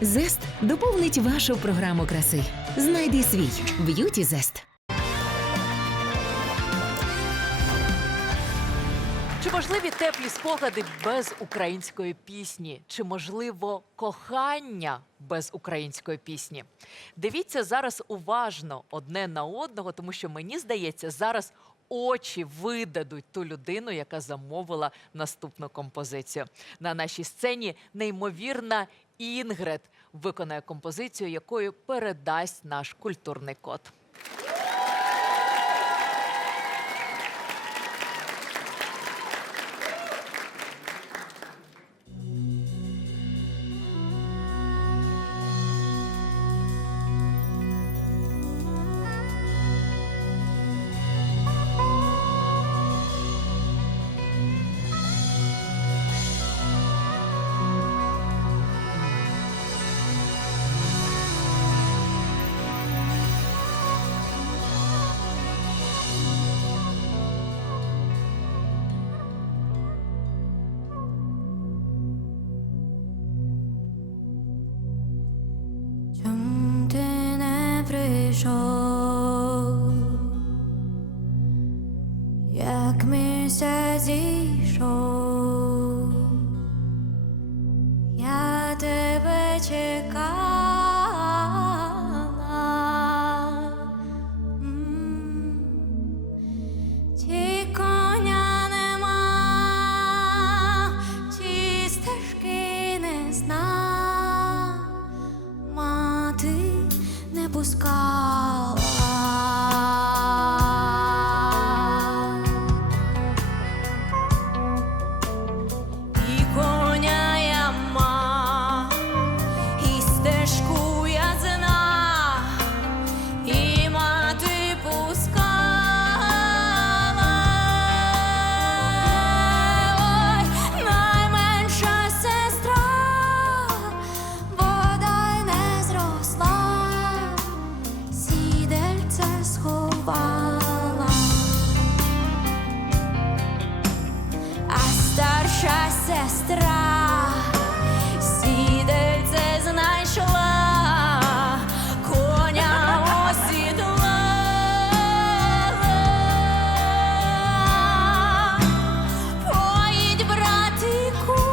Зест доповнить вашу програму краси. Знайди свій б'юті зест. Чи можливі теплі спогади без української пісні? Чи можливо кохання без української пісні? Дивіться зараз уважно одне на одного, тому що мені здається, зараз очі видадуть ту людину, яка замовила наступну композицію. На нашій сцені неймовірна Інгрид виконає композицію, якою передасть наш культурний код. Чом ти не прийшов, як місяць зійшов, я тебе чекала, серце сховала, а старша сестра сідельце знайшла, коня осідлала. Поїдь, братику.